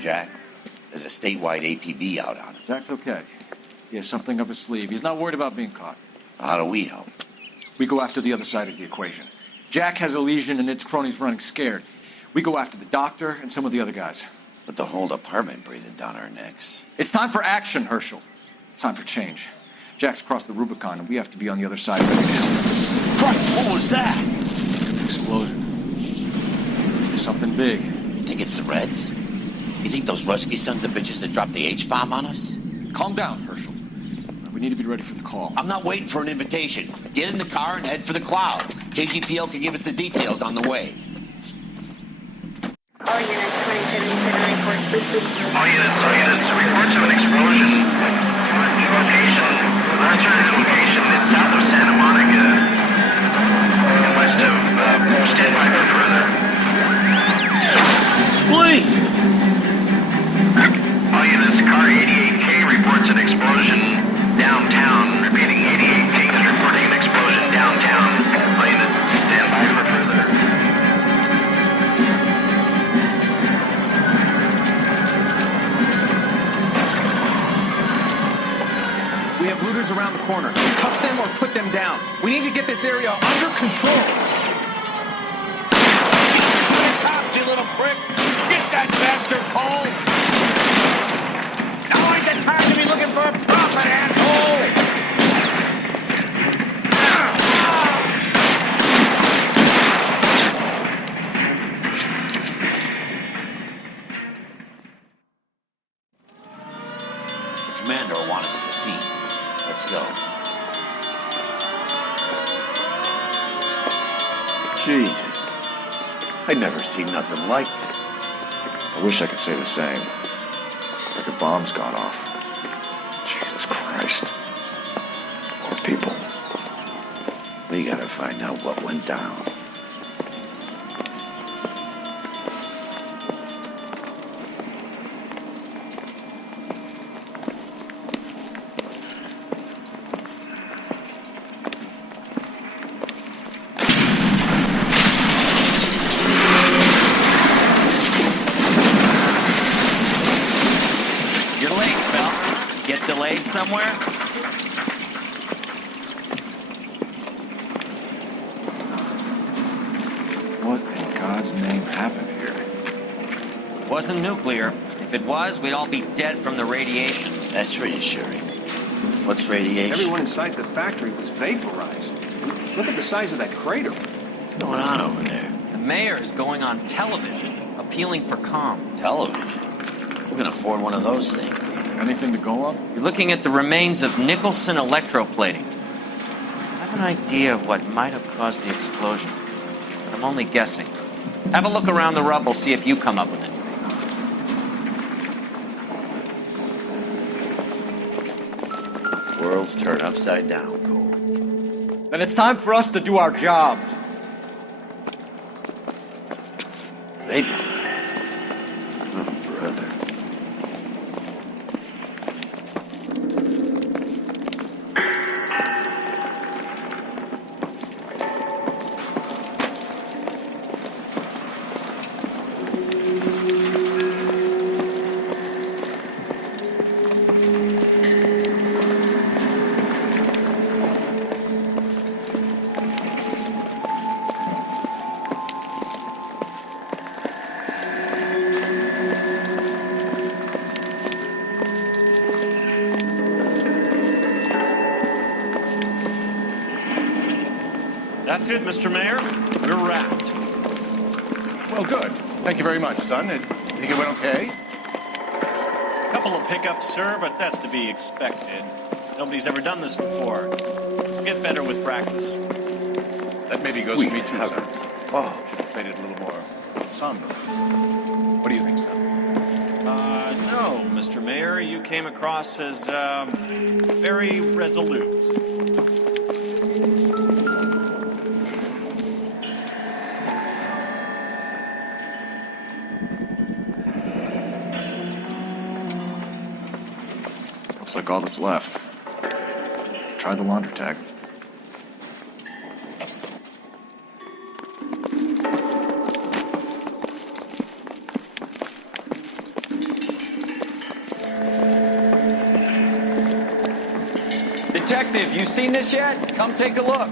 Jack. There's a statewide APB out on him. Jack's okay. He has something up his sleeve. He's not worried about being caught. How do we help? We go after the other side of the equation. Jack has a lesion and its cronies running scared. We go after the doctor and some of the other guys. But the whole department breathing down our necks. It's time for action, Herschel. It's time for change. Jack's crossed the Rubicon, and we have to be on the other side of it now. Christ, what was that? Explosion. Something big. You think it's the Reds? You think those Rusky sons of bitches that dropped the H-bomb on us? Calm down, Herschel. We need to be ready for the call. I'm not waiting for an invitation. Get in the car and head for the cloud. KGPL can give us the details on the way. All units, 2779 report, please. All units, reports of an explosion. Location, alternative location, it's south of Santa Monica. And west of, stand by for further. Please! All units, car 88K reports an explosion downtown. Repeating, 88K is reporting an explosion downtown. All units, stand by for further. We have looters around the corner. Cuff them or put them down. We need to get this area under control. Cops, you little prick! Get that bastard, Cole! Now ain't the time to be looking for a profit, asshole! The commander will want us at the scene. Let's go. Jesus. I'd never seen nothing like this. I wish I could say the same. It's like a bomb's gone off. Jesus Christ. Poor people. We gotta find out what went down. Somewhere? What in God's name happened here? Wasn't nuclear. If it was, we'd all be dead from the radiation. That's reassuring. What's radiation? Everyone inside the factory was vaporized. Look at the size of that crater. What's going on over there? The mayor's going on television, appealing for calm. Television? Who can afford one of those things? Anything to go on? You're looking at the remains of Nicholson electroplating. I have an idea of what might have caused the explosion, but I'm only guessing. Have a look around the rubble, see if you come up with it. World's turned upside down, Cole. Then it's time for us to do our jobs. Vaporized. Oh, brother. That's it, Mr. Mayor. We're wrapped. Well, good. Thank you very much, son. I think it went okay? Couple of hiccups, sir, but that's to be expected. Nobody's ever done this before. We'll get better with practice. That maybe goes for me too, son. Oh, should have played it a little more somber. What do you think, son? No, Mr. Mayor. You came across as, very resolute. Looks like all that's left. Try the laundry tag. Have you seen this yet? Come take a look.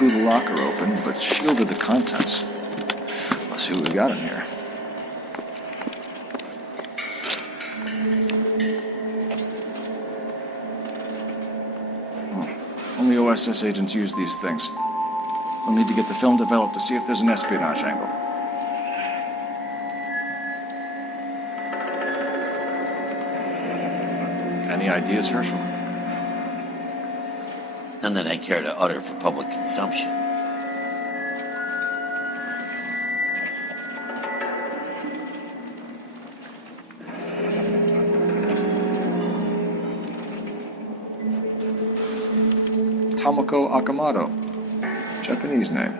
Blew the locker open, but shielded the contents. Let's see what we got in here. Only OSS agents use these things. We'll need to get the film developed to see if there's an espionage angle. Any ideas, Herschel? None that I care to utter for public consumption. Tomoko Akamoto. Japanese name.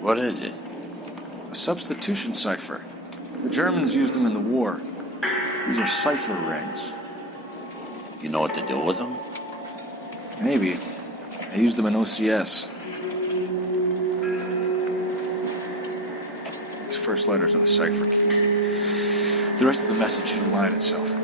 What is it? A substitution cipher. The Germans used them in the war. These are cipher rings. You know what to do with them? Maybe. I used them in OCS. These first letters are the cipher key. The rest of the message should align itself.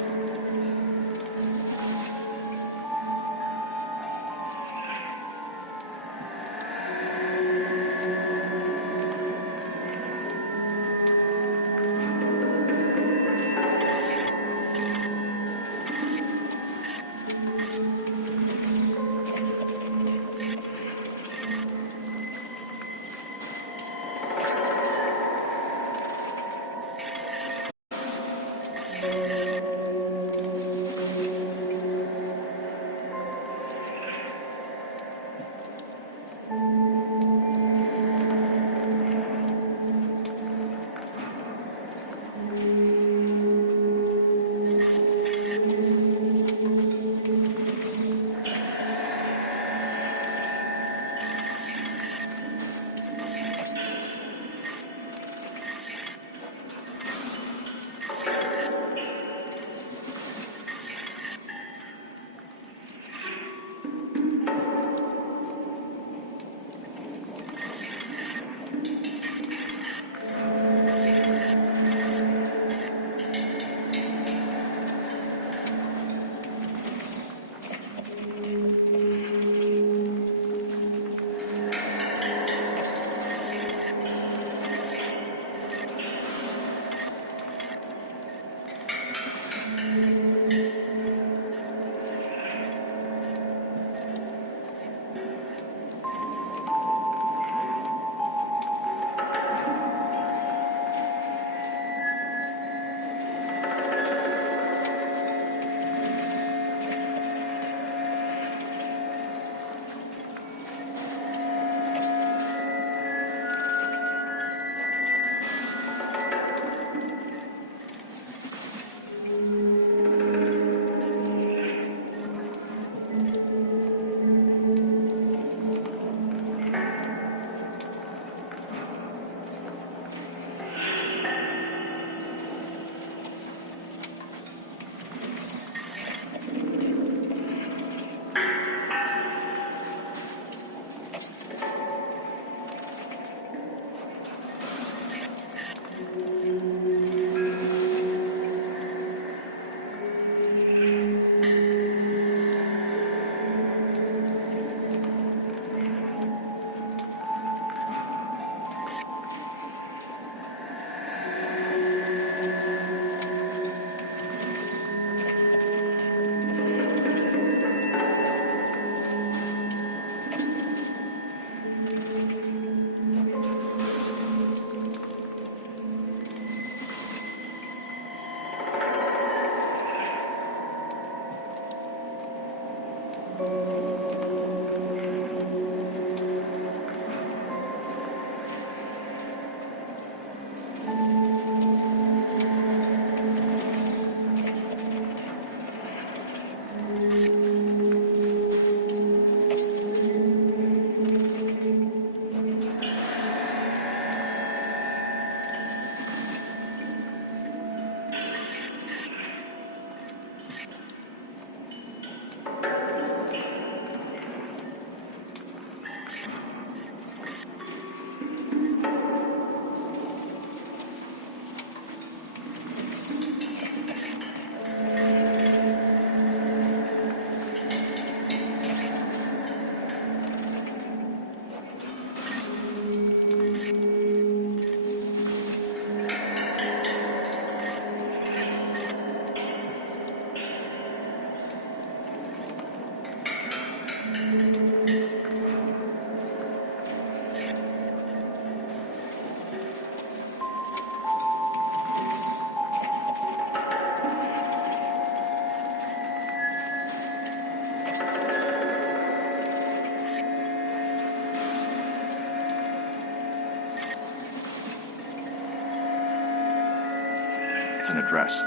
That's an address.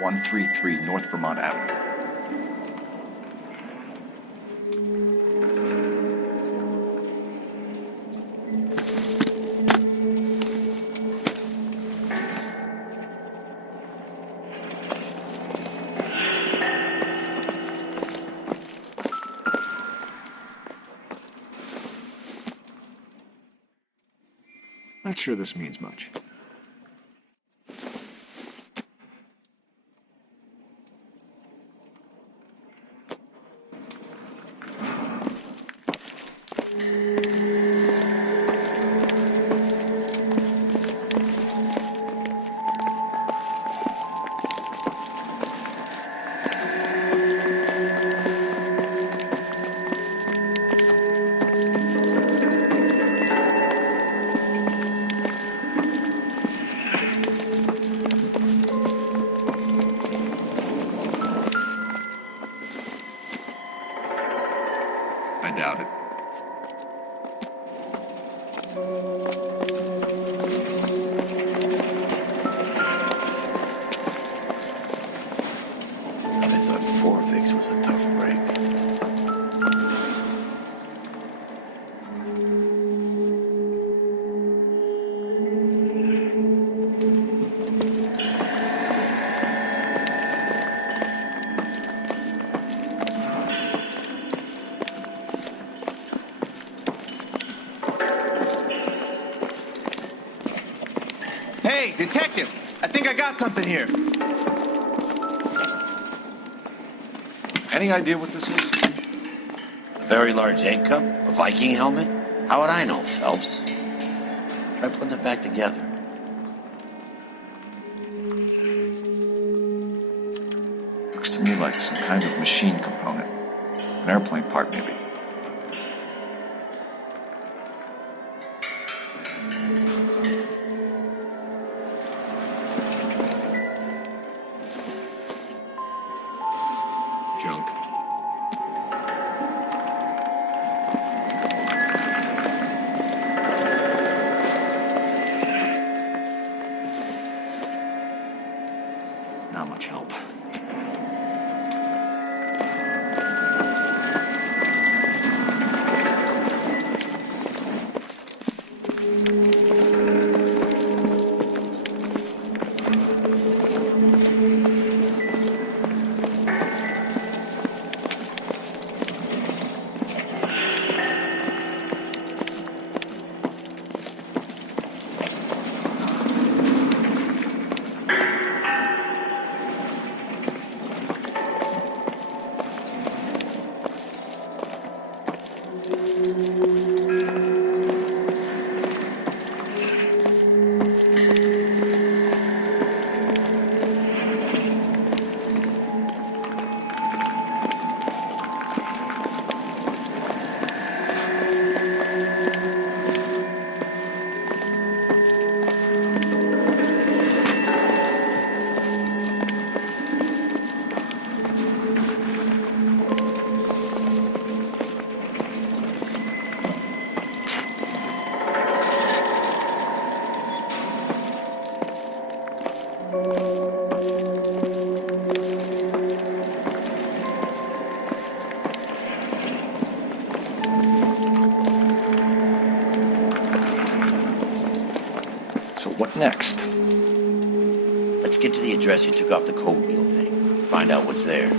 133 North Vermont Avenue. Not sure this means much. I doubt it. I thought Forvix was a tough break. Hey, detective! I think I got something here. Any idea what this is? A very large egg cup? A Viking helmet? How would I know, Phelps? Try putting it back together. Looks to me like some kind of machine component. An airplane part, maybe. Junk. Not much help. So what next? Let's get to the address you took off the code wheel thing. Find out what's there.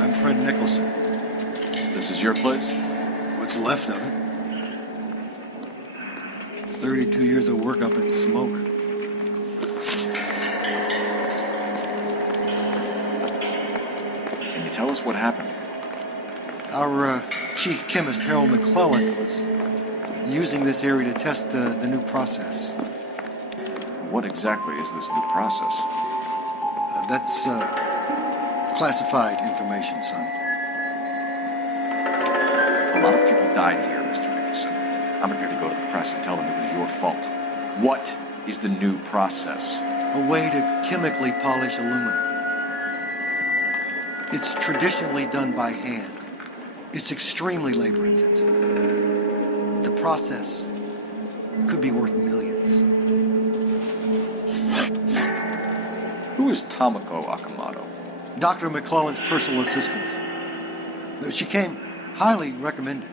I'm Fred Nicholson. This is your place? What's left of it? 32 years of work up in smoke. Can you tell us what happened? Our chief chemist, Harold McClellan, was using this area to test the new process. What exactly is this new process? That's classified information, son. A lot died here, Mr. Nicholson. I'm prepared to go to the press and tell them it was your fault. What is the new process? A way to chemically polish aluminum. It's traditionally done by hand. It's extremely labor intensive. The process could be worth millions. Who is Tomoko Akamoto? Dr. McClellan's personal assistant. She came highly recommended.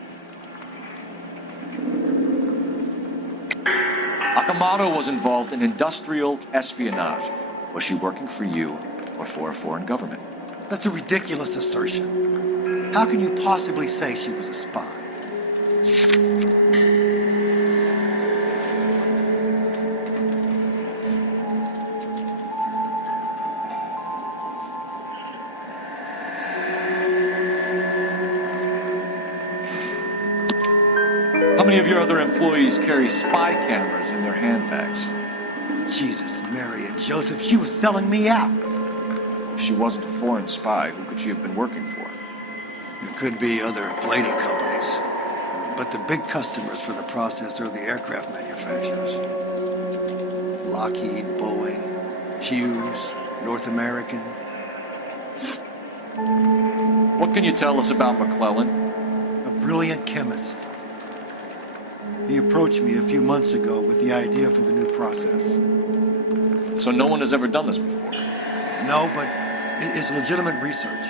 Akamoto was involved in industrial espionage. Was she working for you or for a foreign government? That's a ridiculous assertion. How can you possibly say she was a spy? How many of your other employees carry spy cameras in their handbags? Jesus, Mary and Joseph, she was selling me out. If she wasn't a foreign spy, who could she have been working for? There could be other plating companies, but the big customers for the process are the aircraft manufacturers. Lockheed, Boeing, Hughes, North American. What can you tell us about McClellan? A brilliant chemist. He approached me a few months ago with the idea for the new process. So no one has ever done this before? No, but it's legitimate research.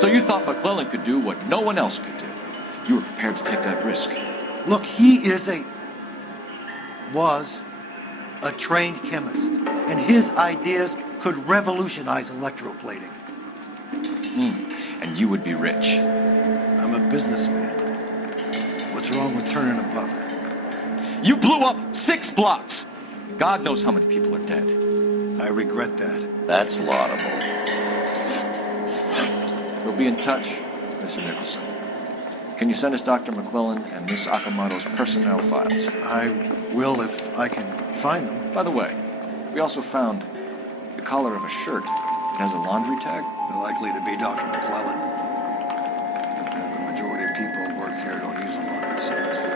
So you thought McClellan could do what no one else could do? You were prepared to take that risk? Look, he was a trained chemist, and his ideas could revolutionize electroplating. And you would be rich. I'm a businessman. What's wrong with turning a buck? You blew up 6 blocks! God knows how many people are dead. I regret that. That's laudable. We'll be in touch, Mr. Nicholson. Can you send us Dr. McClellan and Miss Akamoto's personnel files? I will if I can find them. By the way, we also found the collar of a shirt. It has a laundry tag. They're likely to be Dr. McClellan. And the majority of people who work here don't use a laundry service.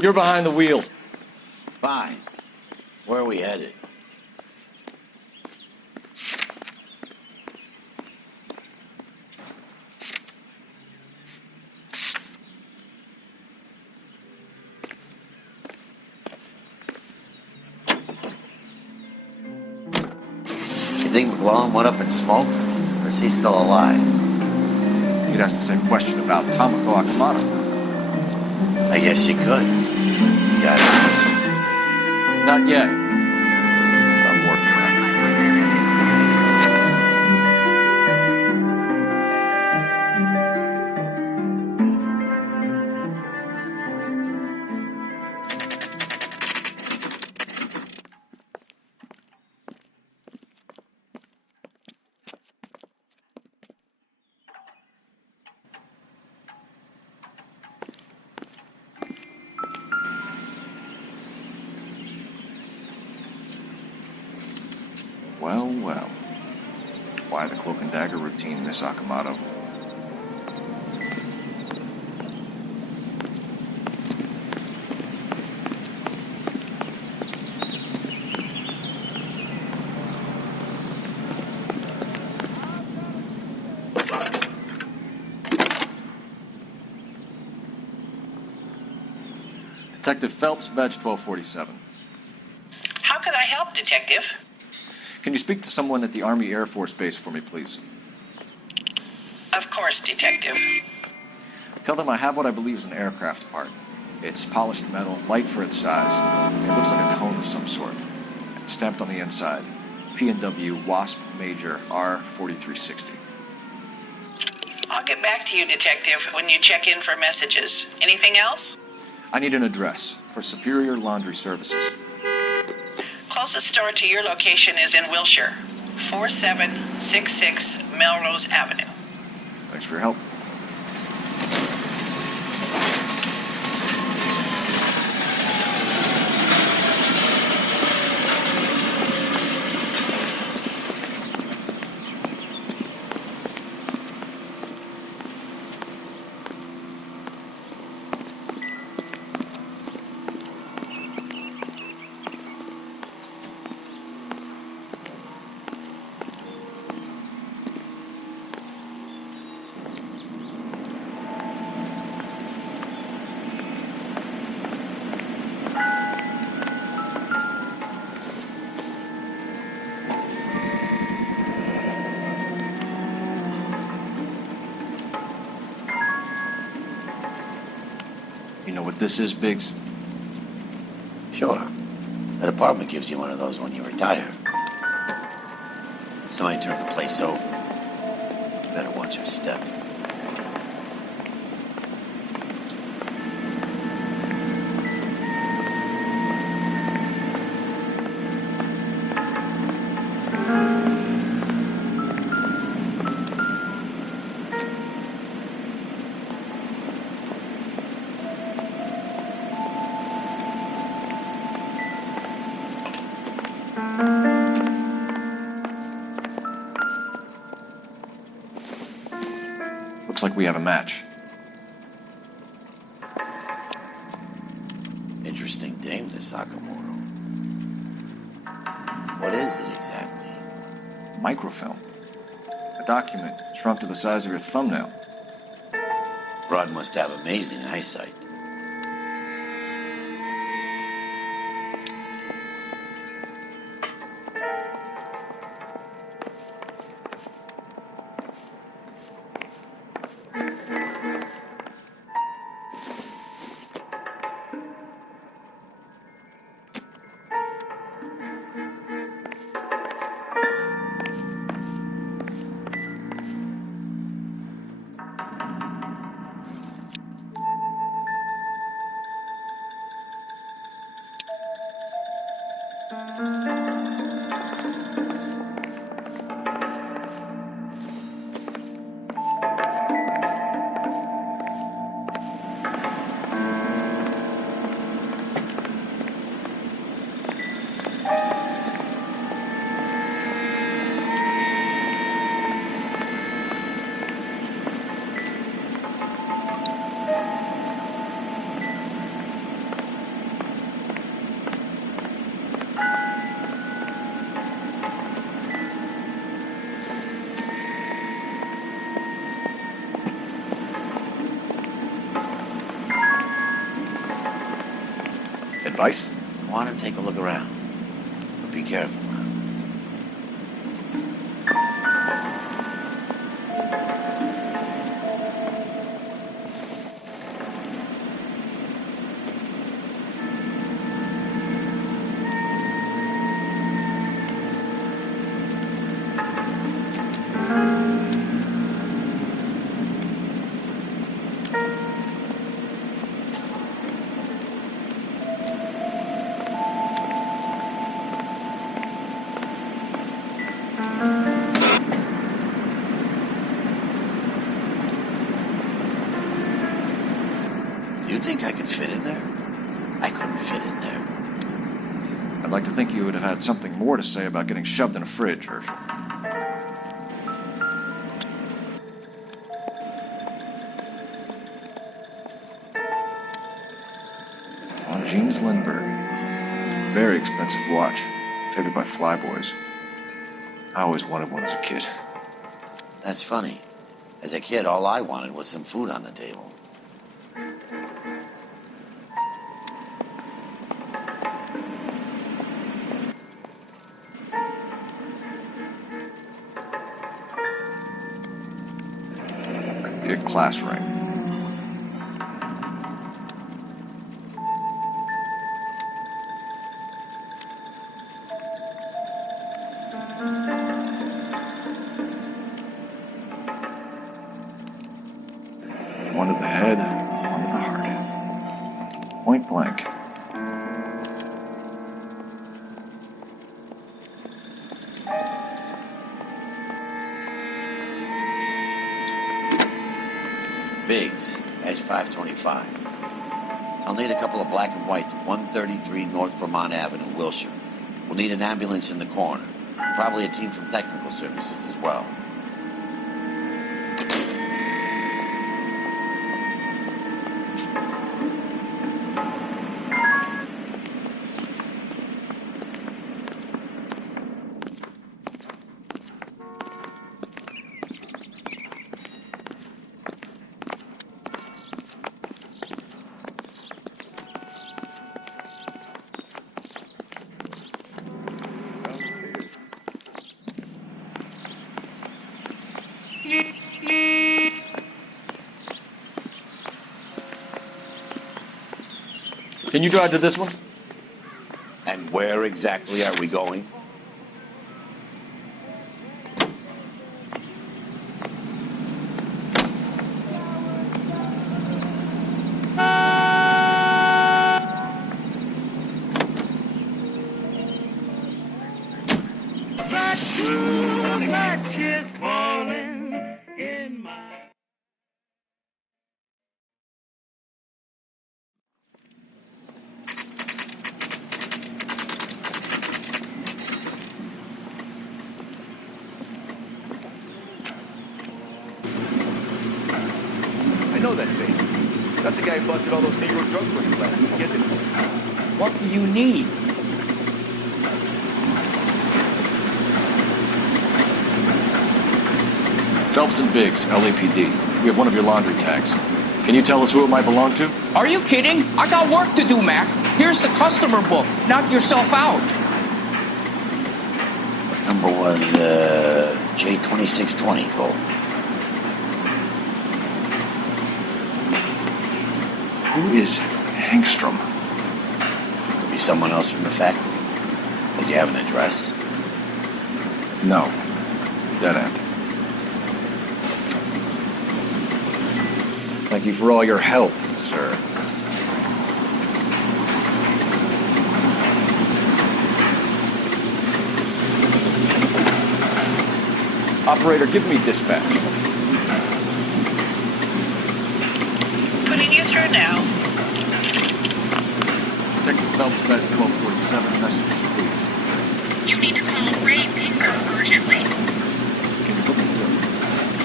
You're behind the wheel. Fine. Where are we headed? You think McClellan went up in smoke? Or is he still alive? You'd ask the same question about Tomoko Akamoto. I guess you could. Got an answer. Not yet. I'm working on it. Well, well. Why the cloak and dagger routine, Miss Akamoto? Detective Phelps, badge 1247. How can I help, Detective? Can you speak to someone at the Army Air Force Base for me, please? Of course, Detective. Tell them I have what I believe is an aircraft part. It's polished metal, light for its size. It looks like a cone of some sort. It's stamped on the inside. P&W Wasp Major R4360. I'll get back to you, Detective, when you check in for messages. Anything else? I need an address for Superior Laundry Services. Closest store to your location is in Wilshire, 4766 Melrose Avenue. Thanks for your help. You know what this is, Biggs? Sure. That apartment gives you one of those when you retire. Somebody turned the place over. Better watch your step. Looks like we have a match. Interesting dame, this Sakamoto. What is it exactly? Microfilm. A document shrunk to the size of your thumbnail. Broad must have amazing eyesight. Advice? I want to take a look around. But be careful now. You think I could fit in there? I couldn't fit in there. I'd like to think you would have had something more to say about getting shoved in a fridge, Herschel. Jeans Lindbergh. Very expensive watch. Favored by flyboys. I always wanted one as a kid. That's funny. As a kid, all I wanted was some food on the table. Could be a class ring. One to the head, one to the heart. Point blank. Biggs, edge 525. I'll need a couple of black and whites at 133 North Vermont Avenue, Wilshire. We'll need an ambulance in the corner. Probably a team from technical services as well. Can you drive to this one? And where exactly are we going? I know that face. That's the guy who busted all those Negro drug pushers last week, isn't it? What do you need? Phelps and Biggs, LAPD. We have one of your laundry tags. Can you tell us who it might belong to? Are you kidding? I got work to do, Mac. Here's the customer book. Knock yourself out. What number was J2620, Cole? Who is Hangstrom? Could be someone else from the factory. Does he have an address? No. Dead end. Thank you for all your help, sir. Operator, give me dispatch. Putting you through now. Detective Phelps, badge 1247, messages, please. You need to call Ray Pinker urgently. Can you put me through?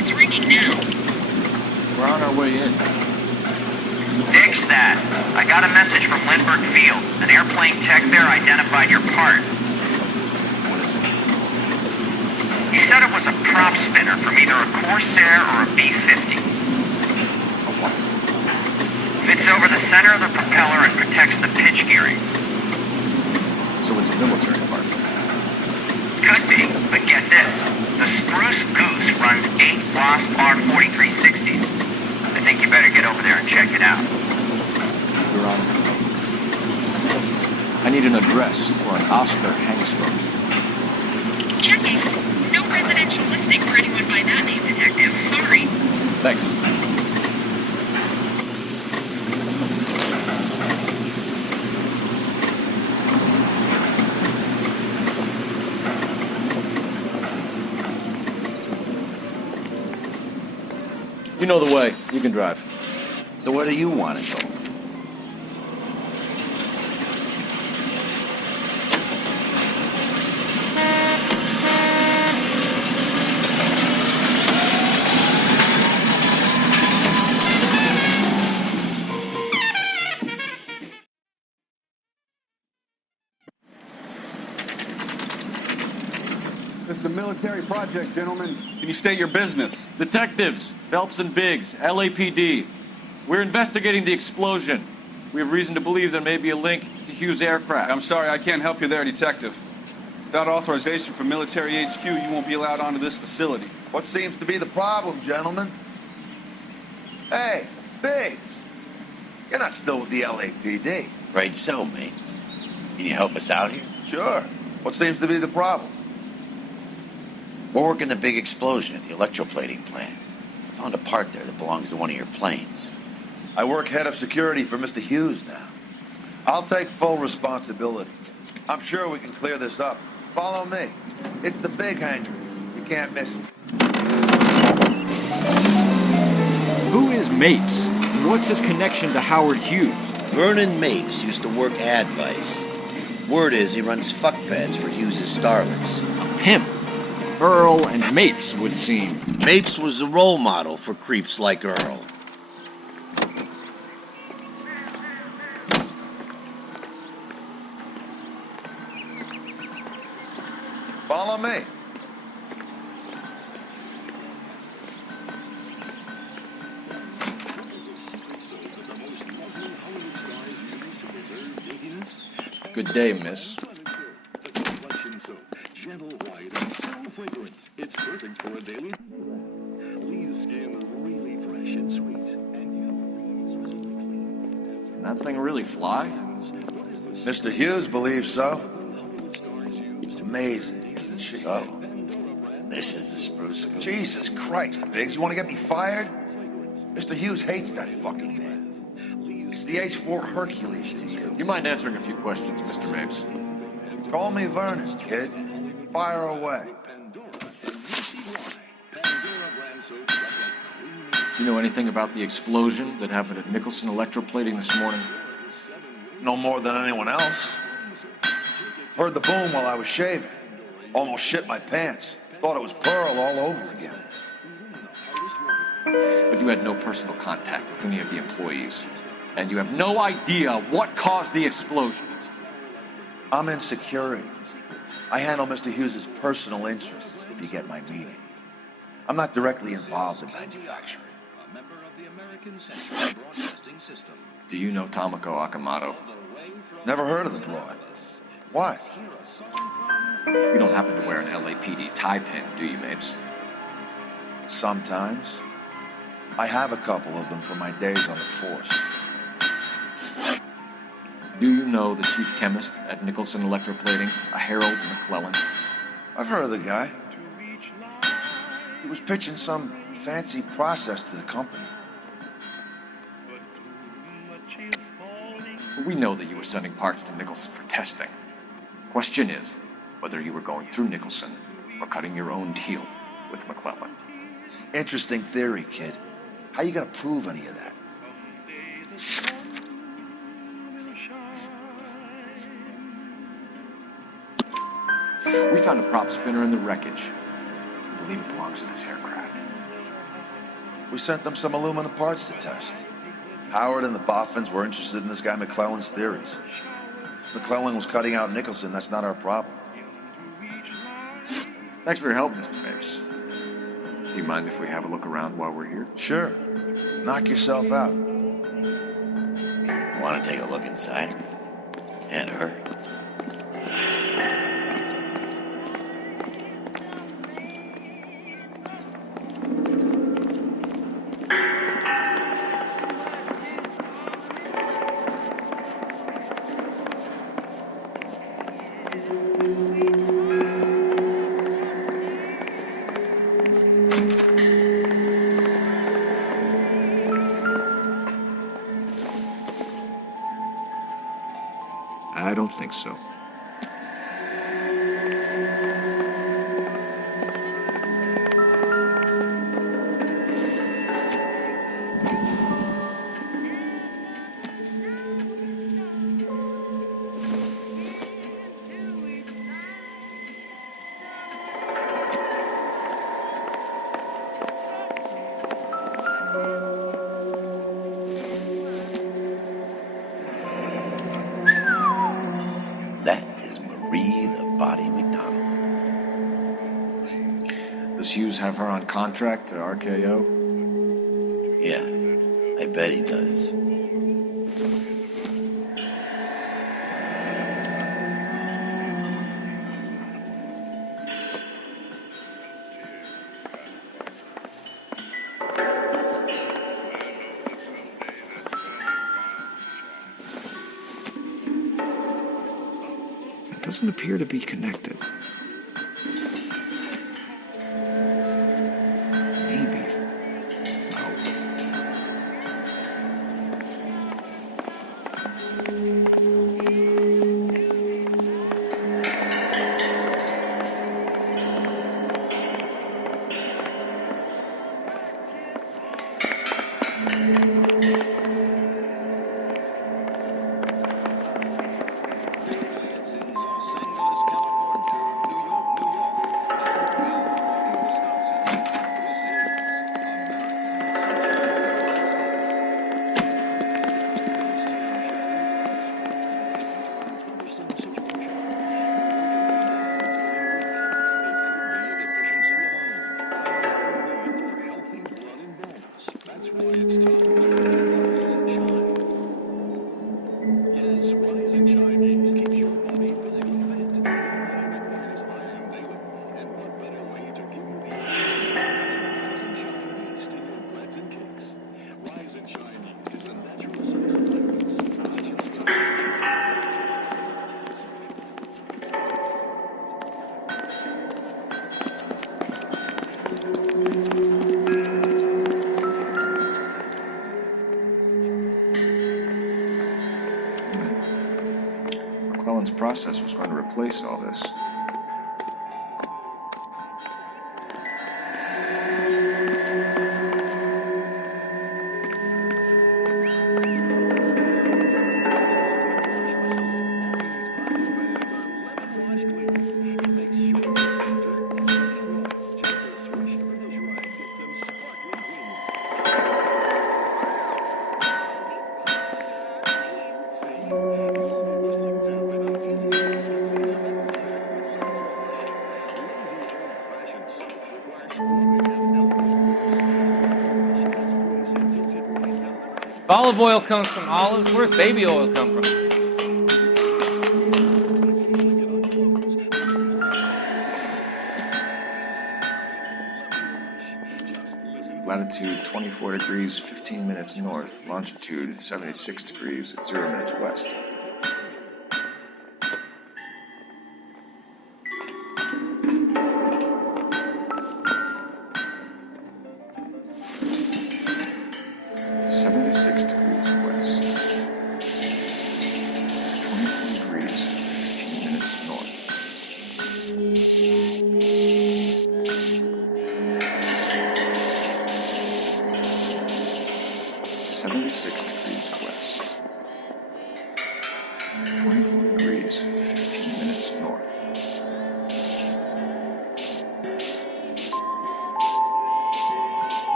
It's ringing now. We're on our way in. Fix that. I got a message from Lindbergh Field. An airplane tech there identified your part. What is it? He said it was a prop spinner from either a Corsair or a B-50. A what? Fits over the center of the propeller and protects the pitch gearing. So it's a military part. Could be, but get this. The Spruce Goose runs 8 Wasp R4360s. I think you better get over there and check it out. Your Honor. I need an address for an Oscar Hangstrom. Checking. No residential listing for anyone by that name, Detective. Sorry. Thanks. You know the way. You can drive. So where do you want to go? This is a military project, gentlemen. Can you state your business? Detectives, Phelps and Biggs, LAPD. We're investigating the explosion. We have reason to believe there may be a link to Hughes' aircraft. I'm sorry, I can't help you there, Detective. Without authorization from military HQ, you won't be allowed onto this facility. What seems to be the problem, gentlemen? Hey, Biggs. You're not still with the LAPD. Right so, mates. Can you help us out here? Sure. What seems to be the problem? We're working the big explosion at the electroplating plant. found a part there that belongs to one of your planes. I work head of security for Mr. Hughes now. I'll take full responsibility. I'm sure we can clear this up. Follow me. It's the big hangar. You can't miss it. Who is Mapes? What's his connection to Howard Hughes? Vernon Mapes used to work Advice. Word is he runs fuck beds for Hughes' starlets. A pimp. Earl and Mapes would seem. Mapes was the role model for creeps like Earl. Follow me. Good day, miss. It's perfect for a daily. Leaves skin really fresh and sweet, Can that thing really fly? Mr. Hughes believes so. It's amazing, isn't she? So, this is the spruce goose. Jesus Christ, Biggs, you want to get me fired? Mr. Hughes hates that fucking man. It's the H-4 Hercules to you. You mind answering a few questions, Mr. Mapes? Call me Vernon, kid. Fire away. You know anything about the explosion that happened at Nicholson Electroplating this morning? No more than anyone else. Heard the boom while I was shaving. Almost shit my pants. Thought it was Pearl all over again. But you had no personal contact with any of the employees. And you have no idea what caused the explosion. I'm in security. I handle Mr. Hughes' personal interests, if you get my meaning. I'm not directly involved in manufacturing. Do you know Tomoko Akamoto? Never heard of the broad. Why? You don't happen to wear an LAPD tie pin, do you, Mapes? Sometimes. I have a couple of them from my days on the force. Do you know the chief chemist at Nicholson Electroplating, a Harold McClellan? I've heard of the guy. He was pitching some fancy process to the company. We know that you were sending parts to Nicholson for testing. Question is whether you were going through Nicholson or cutting your own deal with McClellan. Interesting theory, kid. How you gonna prove any of that? We found a prop spinner in the wreckage. We believe it belongs to this aircraft. We sent them some aluminum parts to test. Howard and the Boffins were interested in this guy McClellan's theories. McClellan was cutting out Nicholson. That's not our problem. Thanks for your help, Mr. Mapes. Do you mind if we have a look around while we're here? Sure. Knock yourself out. Want to take a look inside? Can't hurt. I don't think so. Does Hughes have her on contract to RKO? Yeah, I bet he does. It doesn't appear to be connected. McClellan's process was going to replace all this. Olive oil comes from olives. Where's baby oil come from? Latitude 24 degrees, 15 minutes north. Longitude 76 degrees, 0 minutes west.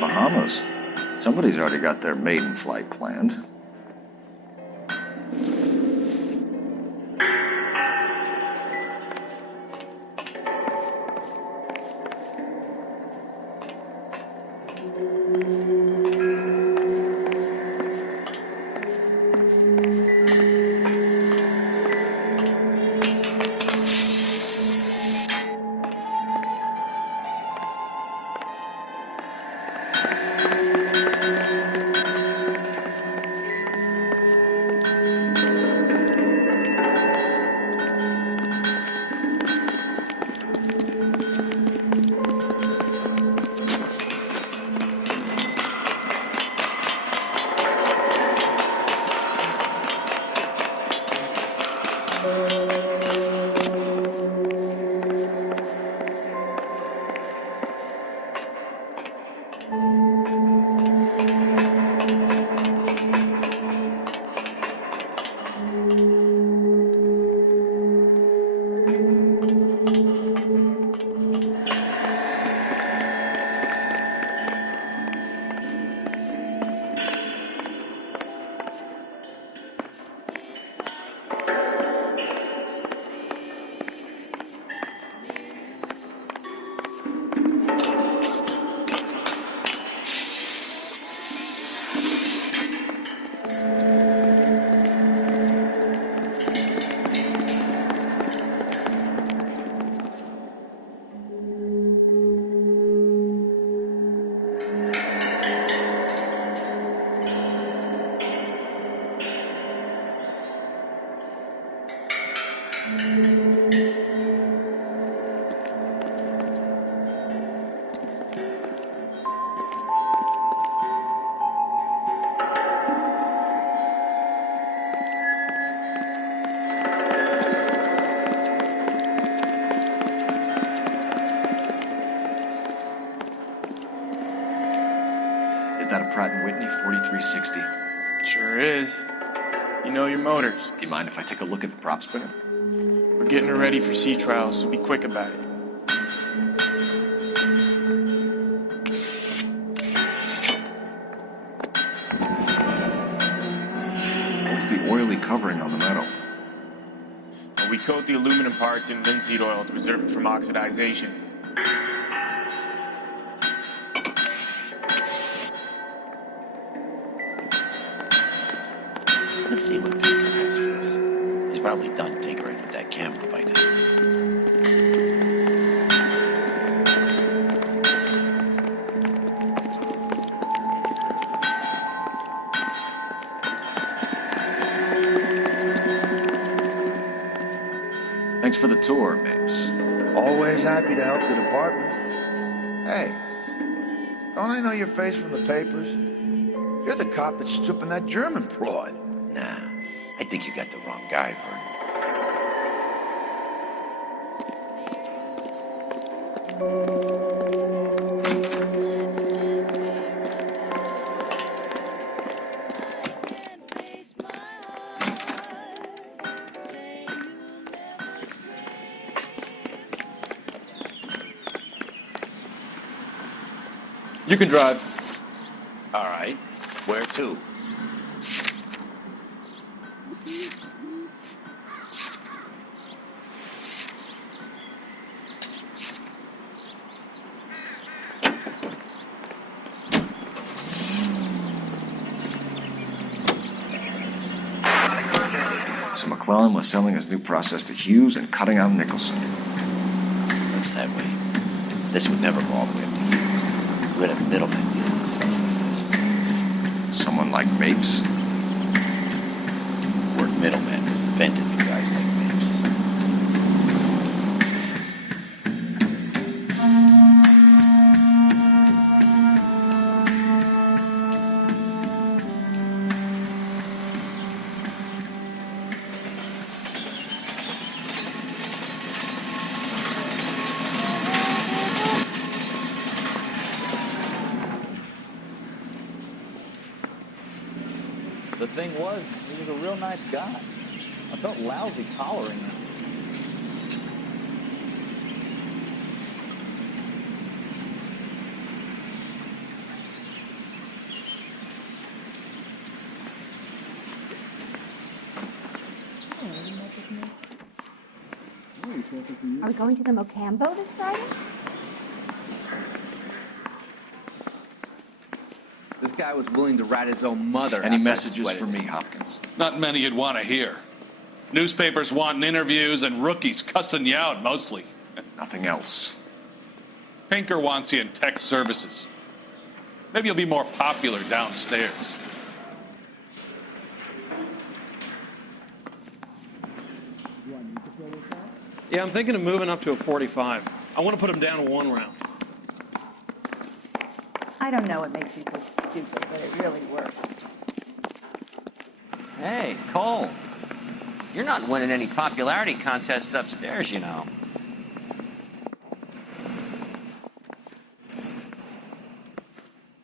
Bahamas. Somebody's already got their maiden flight planned. Is that a Pratt & Whitney 4360? Sure is. You know your motors. Do you mind if I take a look at the prop spinner? We're getting her ready for sea trials, so be quick about it. What's the oily covering on the metal? We coat the aluminum parts in linseed oil to preserve it from oxidization. Let's see what Tinker has for us. He's probably done tinkering with that camera by now. Thanks for the tour, Mapes. Always happy to help the department. Hey, don't I know your face from the papers? You're the cop that's stripping that German broad. Nah, I think you got the wrong guy, Vernon. You can drive. All right, where to? So McClellan was selling his new process to Hughes and cutting out Nicholson. Looks that way. This would never go all the way up to Hughes. We had a middleman dealing with stuff like this. Someone like Mapes? The word middleman was invented for guys like Mapes. The thing was, he was a real nice guy. I felt lousy collaring him. Are we going to the Mocambo this Friday? This guy was willing to rat his own mother. Any messages for me, Hopkins? Not many you'd want to hear. Newspapers wanting interviews and rookies cussing you out, mostly. Nothing else. Pinker wants you in tech services. Maybe you'll be more popular downstairs. Yeah, I'm thinking of moving up to a 45. I want to put him down to one round. I don't know what makes you so stupid, but it really works. Hey, Cole. You're not winning any popularity contests upstairs, you know.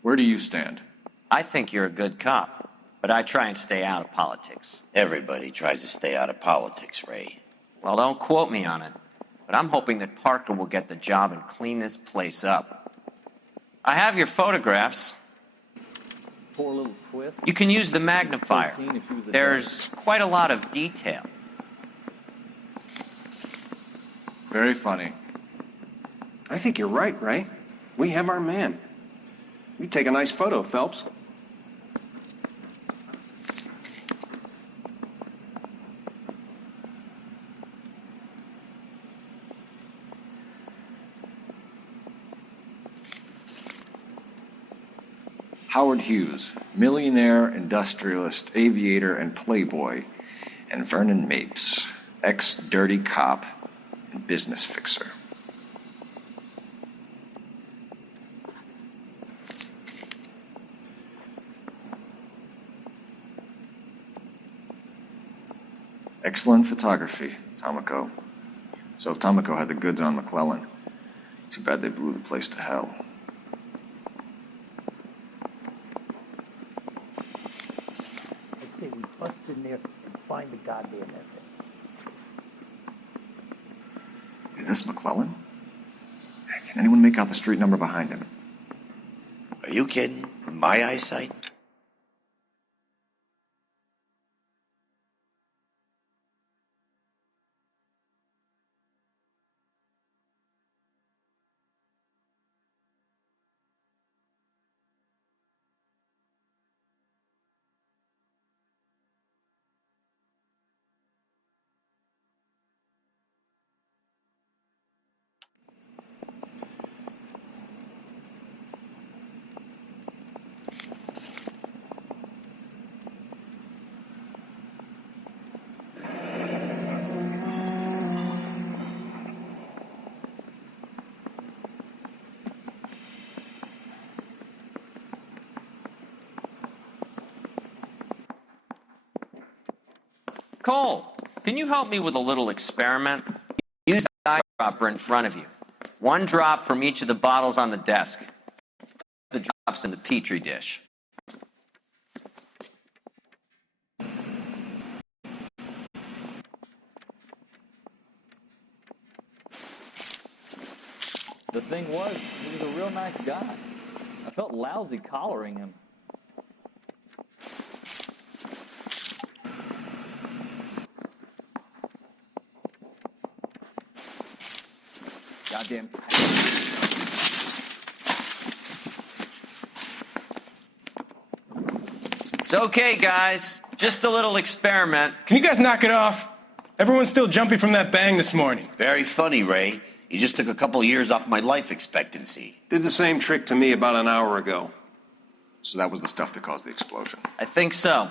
Where do you stand? I think you're a good cop, but I try and stay out of politics. Everybody tries to stay out of politics, Ray. Well, don't quote me on it, but I'm hoping that Parker will get the job and clean this place up. I have your photographs. Poor little twist. You can use the magnifier. There's quite a lot of detail. Very funny. I think you're right, Ray. We have our man. You take a nice photo, Phelps. Howard Hughes, millionaire, industrialist, aviator, and playboy, and Vernon Mapes, ex-dirty cop and business fixer. Excellent photography, Tomoko. So Tomoko had the goods on McClellan. Too bad they blew the place to hell. in there and find the goddamn evidence. Is this McClellan? Can anyone make out the street number behind him? Are you kidding? With my eyesight? Cole, can you help me with a little experiment? Use the eyedropper in front of you. One drop from each of the bottles on the desk. The drops in the Petri dish. The thing was, he was a real nice guy. I felt lousy collaring him. Goddamn. It's okay, guys. Just a little experiment. Can you guys knock it off? Everyone's still jumpy from that bang this morning. Very funny, Ray. You just took a couple years off my life expectancy. Did the same trick to me about an hour ago. So that was the stuff that caused the explosion. I think so.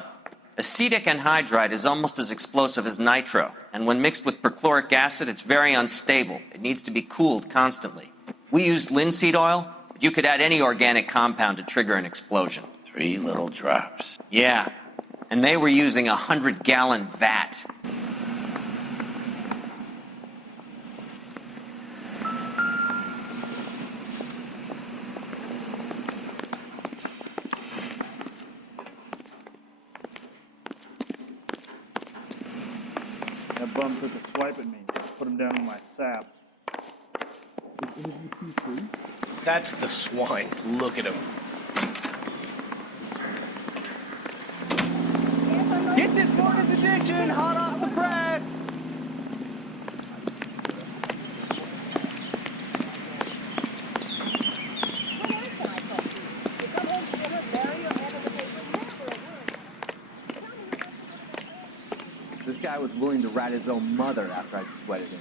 Acetic anhydride is almost as explosive as nitro, and when mixed with perchloric acid, it's very unstable. It needs to be cooled constantly. We used linseed oil, but you could add any organic compound to trigger an explosion. 3 little drops. Yeah, and they were using a 100-gallon vat. That bum took a swipe at me. Put him down in my sap. That's the swine. Look at him. Get this going in the ditch and hot off the press! This guy was willing to rat his own mother after I'd sweated him.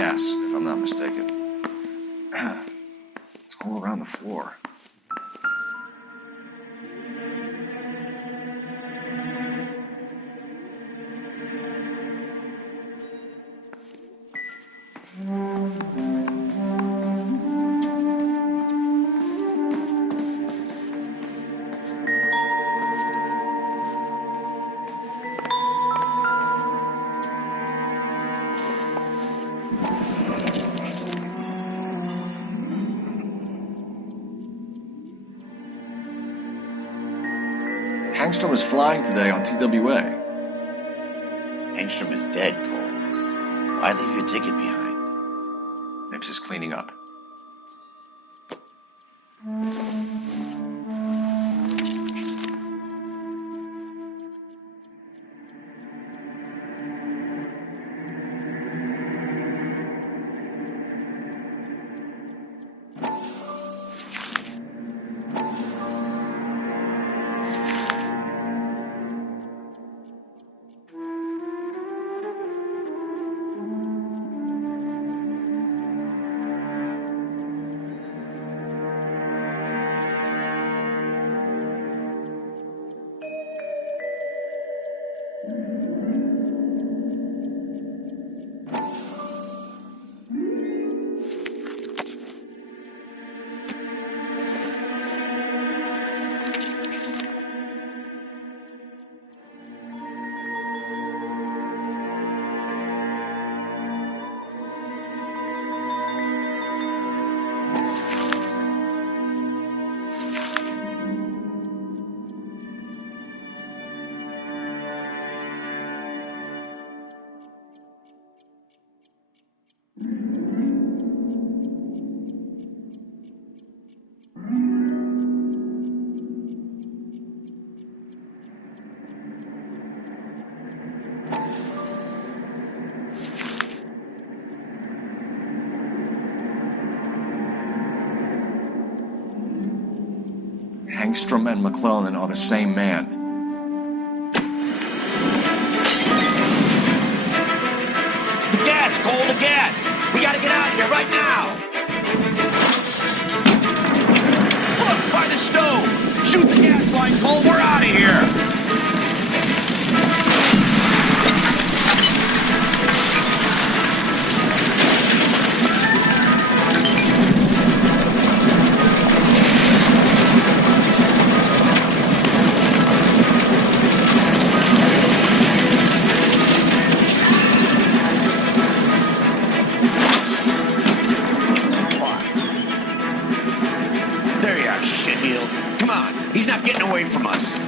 gas, if I'm not mistaken. It's all around the floor. Hangstrom was flying today on TWA. Hangstrom is dead, Cole. Why leave your ticket behind? Nips is cleaning up. Hangstrom and McClellan are the same man. The gas, Cole, the gas! We gotta get out of here right now! Look, by the stove! Shoot the gas line, Cole, we're out of here! He's not getting away from us.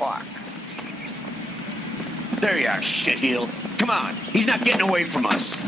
Fuck. There you are, shitheel. Come on, he's not getting away from us.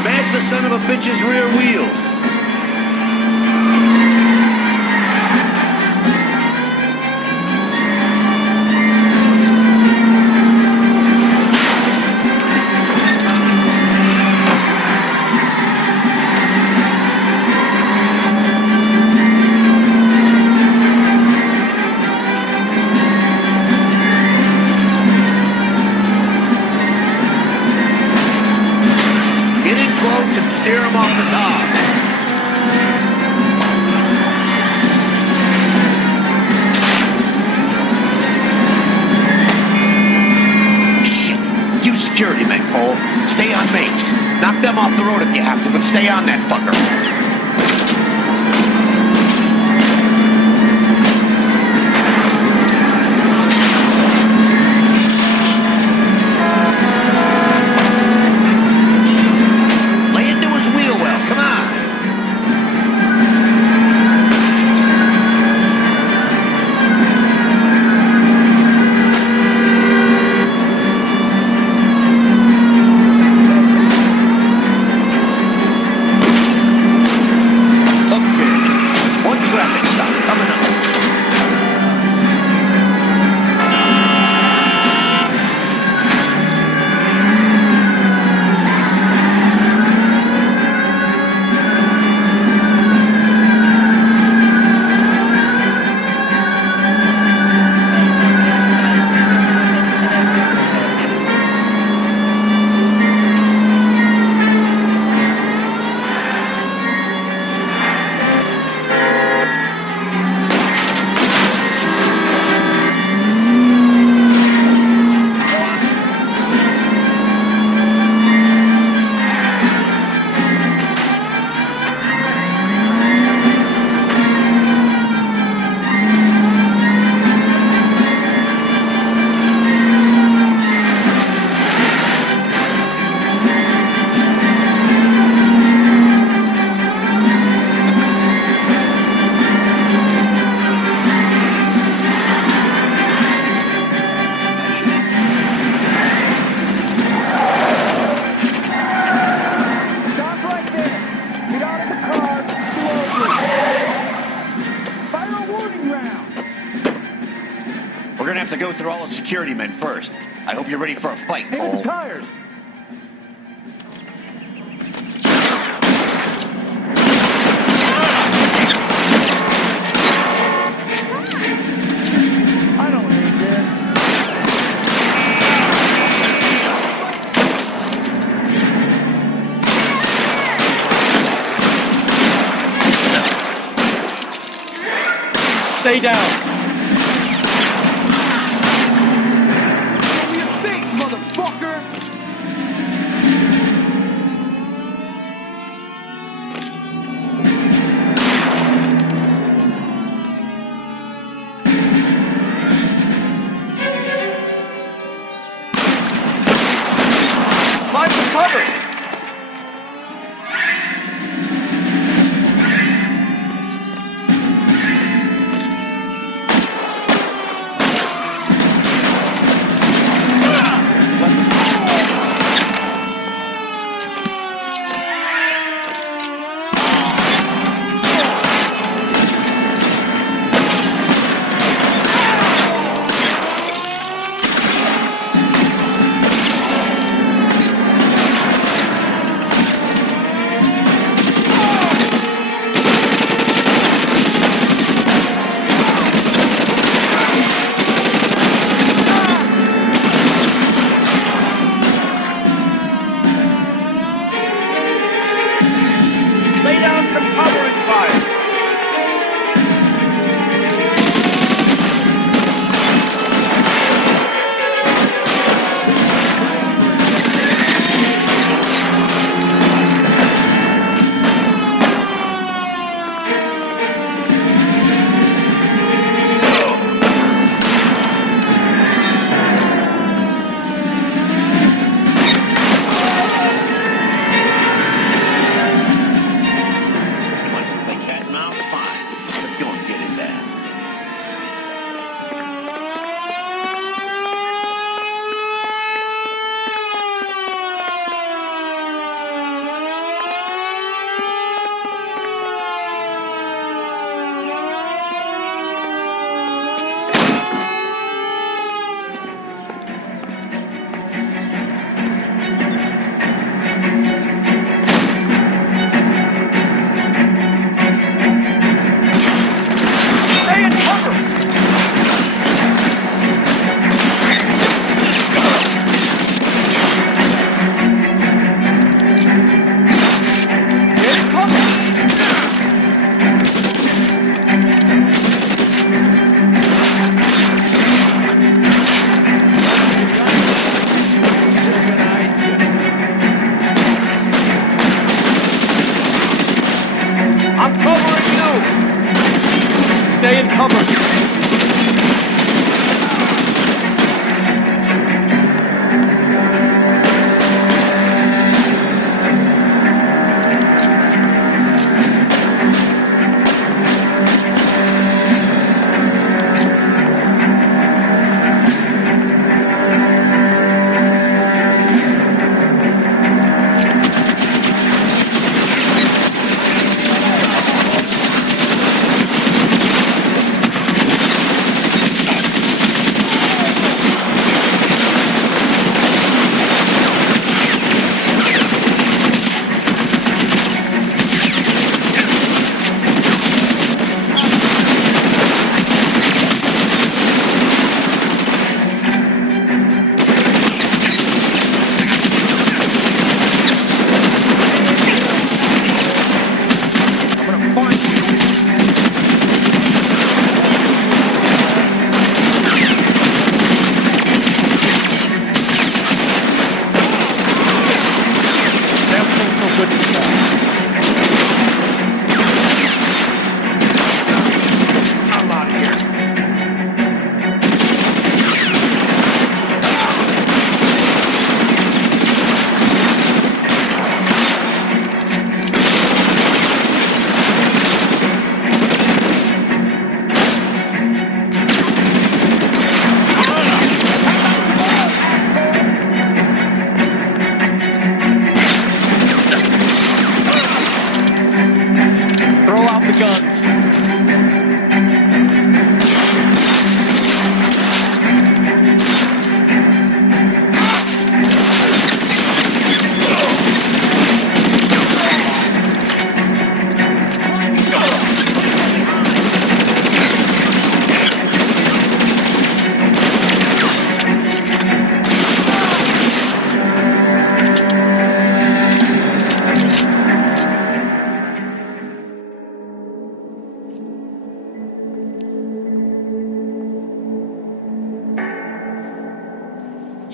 Smash the son of a bitch's rear wheels. And steer him off the top. Shit. You security men, Cole. Stay on base. Knock them off the road if you have to, but stay on that fucker. We're gonna have to go through all the security men first. I hope you're ready for a fight, Cole. Tires. I don't need this. Stay down.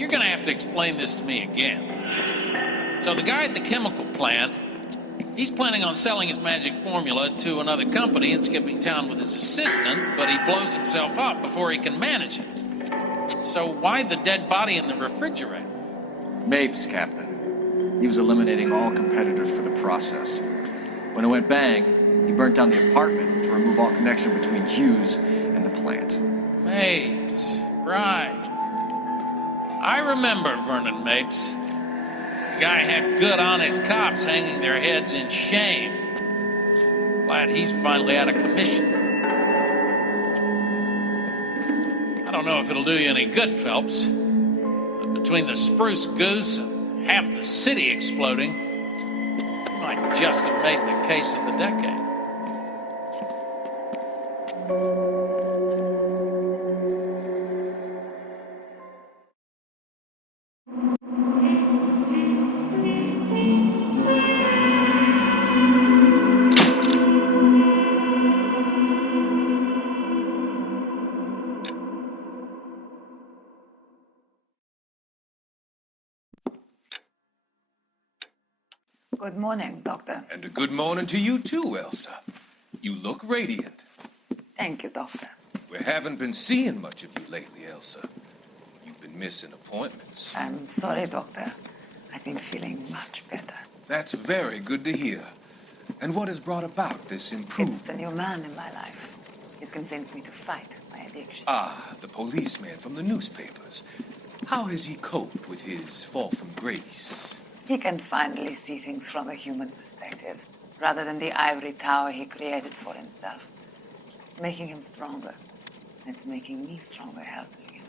you're gonna have to explain this to me again. So the guy at the chemical plant, he's planning on selling his magic formula to another company and skipping town with his assistant, but he blows himself up before he can manage it. So why the dead body in the refrigerator? Mapes, Captain. He was eliminating all competitors for the process. When it went bang, he burnt down the apartment to remove all connection between Hughes and the plant. Mapes, right. I remember Vernon Mapes. The guy had good, honest cops hanging their heads in shame. Glad he's finally out of commission. I don't know if it'll do you any good, Phelps, but between the spruce goose and half the city exploding, you might just have made the case of the decade. Good morning, Doctor. And a good morning to you too, Elsa. You look radiant. Thank you, Doctor. We haven't been seeing much of you lately, Elsa. You've been missing appointments. I'm sorry, Doctor. I've been feeling much better. That's very good to hear. And what has brought about this improvement? It's the new man in my life. He's convinced me to fight my addiction. Ah, the policeman from the newspapers. How has he coped with his fall from grace? He can finally see things from a human perspective, rather than the ivory tower he created for himself. It's making him stronger. It's making me stronger helping him.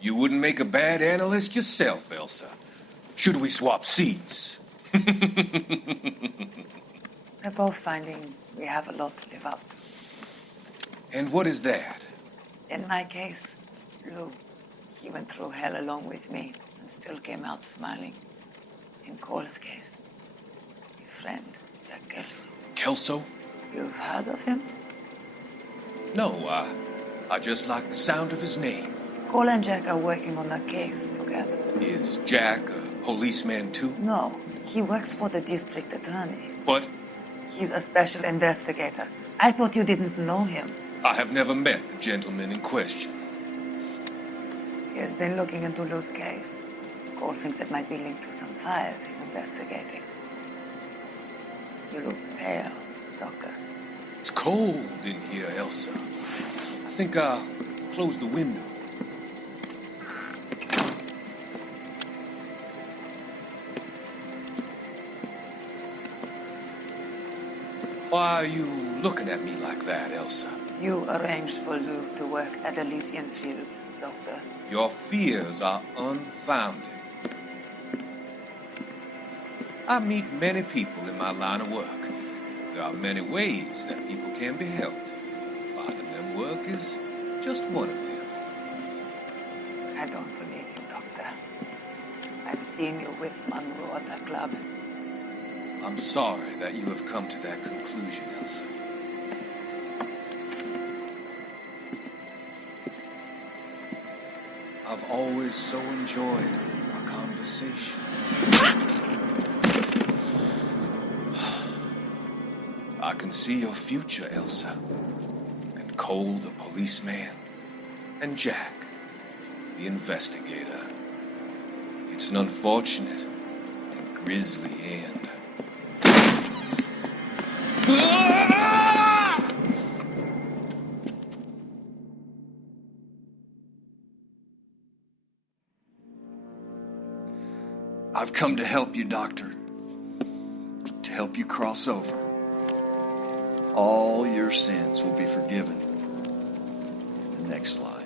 You wouldn't make a bad analyst yourself, Elsa. Should we swap seats? We're both finding we have a lot to live up to. And what is that? In my case, Lou, he went through hell along with me and still came out smiling. In Cole's case, his friend, Jack Kelso. Kelso? You've heard of him? No, I just like the sound of his name. Cole and Jack are working on a case together. Is Jack a policeman too? No, he works for the district attorney. What? He's a special investigator. I thought you didn't know him. I have never met the gentleman in question. He has been looking into Lou's case. Cole thinks it might be linked to some fires he's investigating. You look pale, Doctor. It's cold in here, Elsa. I think I'll close the window. Why are you looking at me like that, Elsa? You arranged for Lou to work at Elysian Fields, Doctor. Your fears are unfounded. I meet many people in my line of work. There are many ways that people can be helped. Finding them work is just one of them. I don't believe you, Doctor. I've seen you with Monroe at the club. I'm sorry that you have come to that conclusion, Elsa. I've always so enjoyed our conversation. I can see your future, Elsa. And Cole, the policeman. And Jack, the investigator. It's an unfortunate and grisly end. I've come to help you, Doctor. To help you cross over. All your sins will be forgiven in the next life.